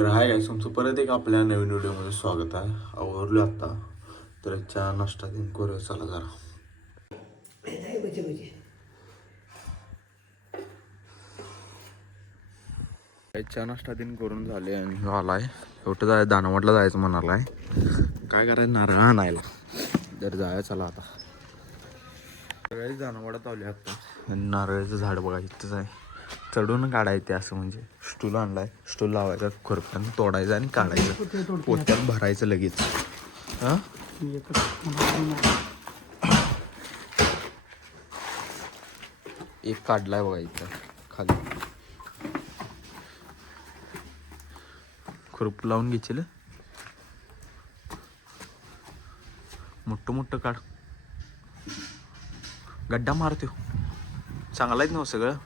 तर hi guys, तुमचं परत एक आपल्या नवीन व्हिडिओमध्ये स्वागत आहे. आवरलो आत्ता तर चहा नाश्ता दिन करूया चला जरा. चहा नाश्ता दिन करून झाले आणि ह्यो आलाय कुठं जाय दानवाडला जायचं म्हणालाय. काय करायचं नारळ आणायला तर जाया चला आता. सगळ्याच दानवाडात आले आता आणि नारळाचं झाड बघा इथंच आहे. चढून काढायचं असं म्हणजे स्टूल आणलाय, स्टूल लावायचा खुरप्यान तोडायचं आणि काढायचं पोत्यात भरायचं लगेच. हां एक काढलाय बघा इथं खाली. खुरप लावून घ्यायचे मोठं मोठं काढ. गड्डा मारतो चांगलाच नव्ह सगळं.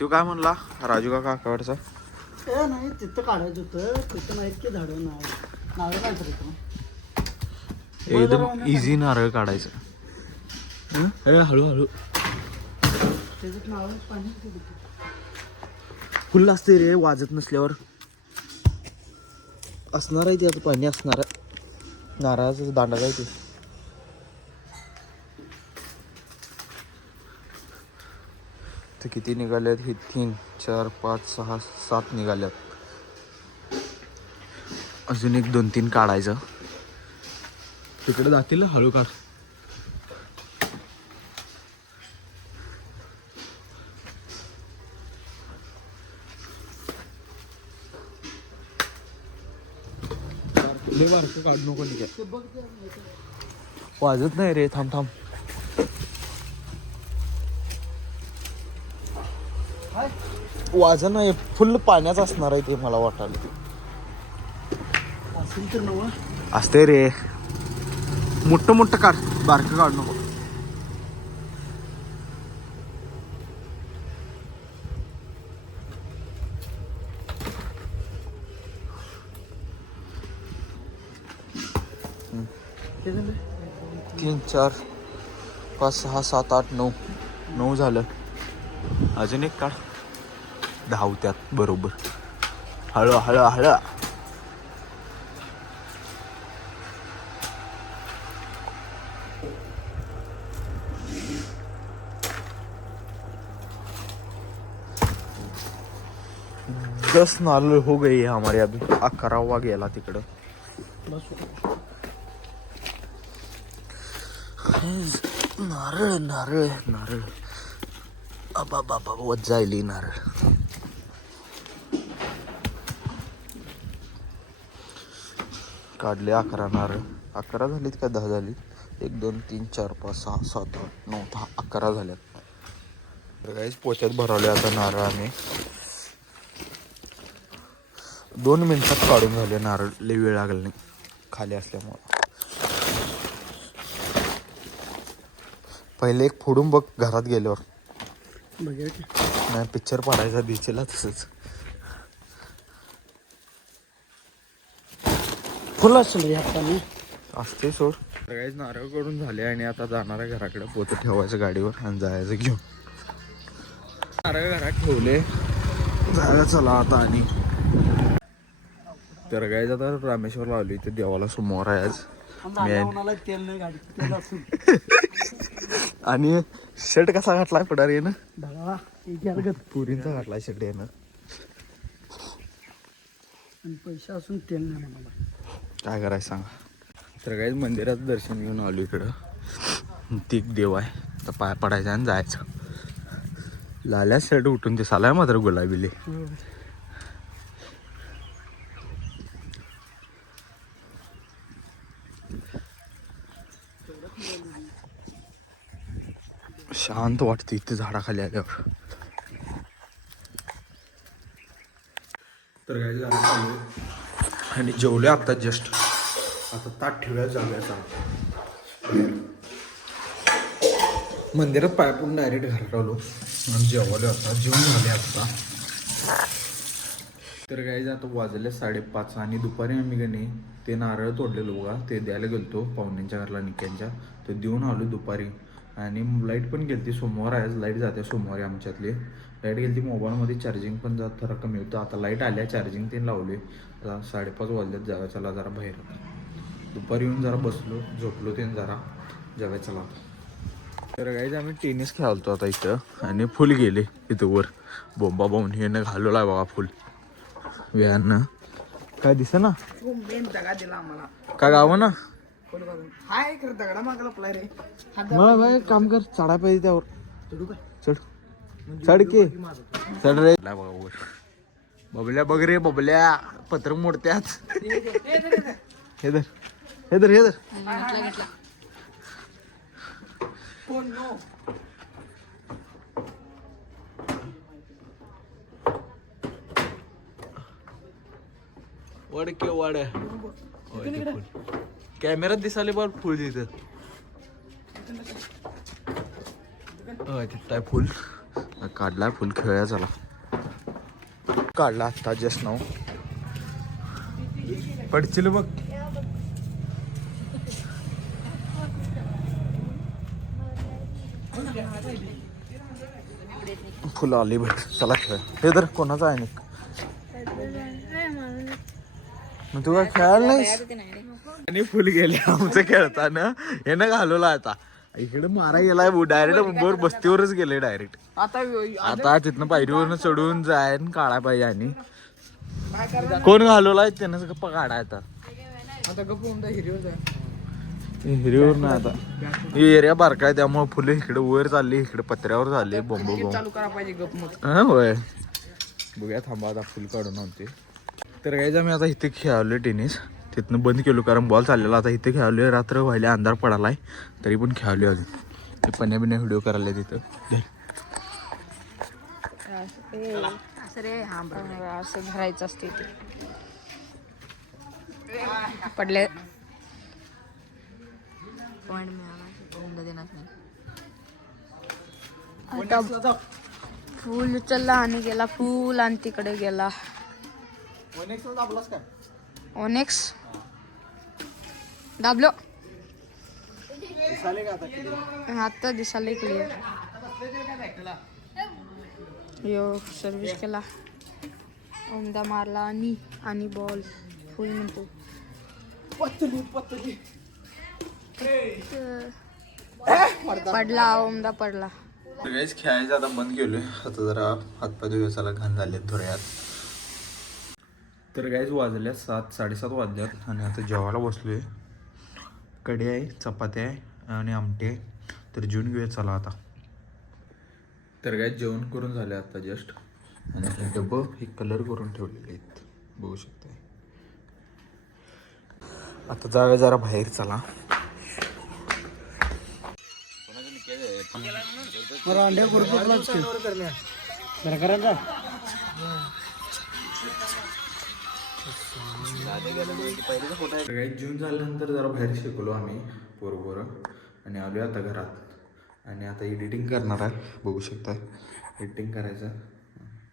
तो काय म्हणला राजू काका काकावरचा नाही तिथं काढायचं होतं. तिथं माहित की झाडं नारळ काय करायचं एकदम इझी नारळ काढायचं. हळूहळू त्याच्यात नारळ पाणी फुल असते रे वाजत नसल्यावर. असणार आहे ते आता पाणी असणार आहे. नारळाचं दांडा काय ते तर किती निघाल्यात हे 3 4 5 6 7 निघाल्यात. अजून एक 2-3 काढायचं. तिकडे जातील हळू काढ. बारकं काढू नको काय वाजत नाही रे. थांब थांब वाजत नाही. फुल पाण्याच असणार आहे ते मला वाटायला. असेल तर नवं असते रे. मोठं मोठं काढ, बारकं काढू नको. ते झालं 3 4 5 6 7 8 9 9 झालं. अजून एक काढ. धावत्यात बरोबर. हळू हळू हळू. दस नारळ हो गई हमारे. अभी 11वा गेला तिकडं. बस नारळ नारळ नारळ बाबा बाबा वत जायली नारळ. काढले 11 नारळ. 11 झालीत का 10 झाली? 1 2 3 4 5 6 7 8 9 10 11 झाल्यात. तर काहीच पोत्यात भरवले आता नारळ. आम्ही 2 मिनिटात काढून झाले नारळ. लई वेळ लागला नाही खाली असल्यामुळं. पहिले एक फोडून बघ घरात गेल्यावर. बघा की नाही पिक्चर पाडायचा दिसेला तसंच. फुल असेल रे हाताने असते सोड. सगळ्याच नारळ काढून झाले आणि आता जाणार आहे घराकडे. पोतं ठेवायचं गाडीवर आणि जायचं घेऊन. नारळ घरात ठेवले जायला चला आता. आणि तर गायच आता रामेश्वरला आलो. इथे देवाला सोमवार आहे आज. तेल नाही गाडी तेल असून आणि शर्ट कसा घातलाय पुढारी येणं बघा पुरींचा घातलाय शर्ट येणं. आणि पैसे असून तेल नाही म्हणाला. काय करायचं सांगा. तर काही मंदिराचं दर्शन घेऊन आलो इकडं. ती एक देव आहे तर पाय पडायचं आणि जायचं. लाल्या शर्ट उठून ते सालाय मात्र गुलाबीले. शांत वाटतं इथे झाडाखाली आल्यावर. तर काय झालं आणि जेवले आता जस्ट. आता ताट ठेवूया जाऊया. मंदिरात पाय पडून डायरेक्ट घरात आलो आणि जेवलो. आता जेवण झाले आता. तर काय आता वाजले 5:30 आणि दुपारी आम्ही का नाही ते नारळ तोडलेलो बघा. ते द्यायला गेलतो पाहुण्यांच्या घरला निक्यांच्या. ते देऊन आलो दुपारी. आणि लाईट पण गेली. सोमवार आहे लाईट जाते सोमवारी आमच्यातली. लाईट गेली ती मोबाईलमध्ये चार्जिंग पण जरा थोडा कमी होतं. आता लाईट आल्या चार्जिंग ते लावले. आता 5:30 वाजल्यात जाऊया चला जरा बाहेर. दुपारी येऊन जरा बसलो झोपलो ते जरा जाऊया चला. तर गाईज आम्ही टेनिस खेळतो आता इथं आणि फुल गेले इथं वर बोंबा बोंब हे घालवला बघा फुल व्यानं काय दिसे ना दगा दिला आम्हाला काय गावं ना हाय खरं दगडा मागला प्लाय रे मग काम कर चढा पाहिजे त्यावर चढू काय चढ चढ की चढ रे बघा वर बबल्या बघ रे बबल्या पत्र मोडत्यात हे धर हे धर हे धर वड के वड कॅमेरात दिसाले बघ फुल तिथं तिथं फुल काढलाय फुल खेळायला चला काढला आता जस्ट नाव पडचिल बघ फुलं आली बघ चला खेळ हे तर कोणाचं आहे नाही मग तू काय खेळायला नाहीस आणि फुल गेले आमचं खेळताना हे ना घालवला आता इकडे मारा गेलाय डायरेक्ट वर बस्तीवरच गेले डायरेक्ट आता तिथनं पायरीवरनं चढून जाय काढाय पाहिजे आणि कोण घालवलाय त्यानं गप्पा काढाय आता हिरीवर नाही आता ही एरिया बारका आहे त्यामुळे फुले इकडे वर चालली इकडे पत्र्यावर झाली बोंब होय बघूया थांबा आता फुल काढून आणते तर काय आम्ही आता इथे खेळलोय टेनिस तिथनं बंद केलो कारण बॉल चाललेला आता इथे खेळलोय रात्र व्हायला अंधार पडालाय तरी पण खेळलोय अजून ते पण्या बिण्या व्हिडिओ करायला तिथं असं भरायचं असते ते पडले पॉइंट मिळाला देणार नाही आता फुल उचलला आणि गेला फुल आणि तिकडे गेला ओनेक्स दाबलो आता दिसाले क्लिअर यो सर्विस केला ओमदा मारला आणि बॉल फुल म्हणतो पडला ओमदा पडला सगळेच खेळायचं आता बंद केलोय आता जरा हातपाय दिवसाला घाण झालेत धुऱ्यात तर गाईज वाजल्या 7-7:30 वाजल्यात आणि आता जेवायला बसलोय कढी आहे चपाती आहे आणि आमटी आहे तर जेवून घेऊया चला आता तर गाईज जेवण करून झाले आता जस्ट आणि हे डबं हे कलर करून ठेवलेले आहेत बघू शकता आता जाऊया जरा बाहेर चला अंड्या सगळ्यात जून झाल्यानंतर जरा बाहेर शिकलो आम्ही बरोबर आणि आलो आता घरात आणि आता एडिटिंग करणार आहे बघू शकता एडिटिंग करायचं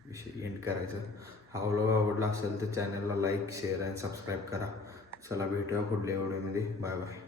विषय एंड करायचं हा व्लॉग आवडला असेल तर चॅनलला लाईक शेअर आणि सबस्क्राईब करा चला भेटूया पुढल्या व्हिडिओमध्ये बाय बाय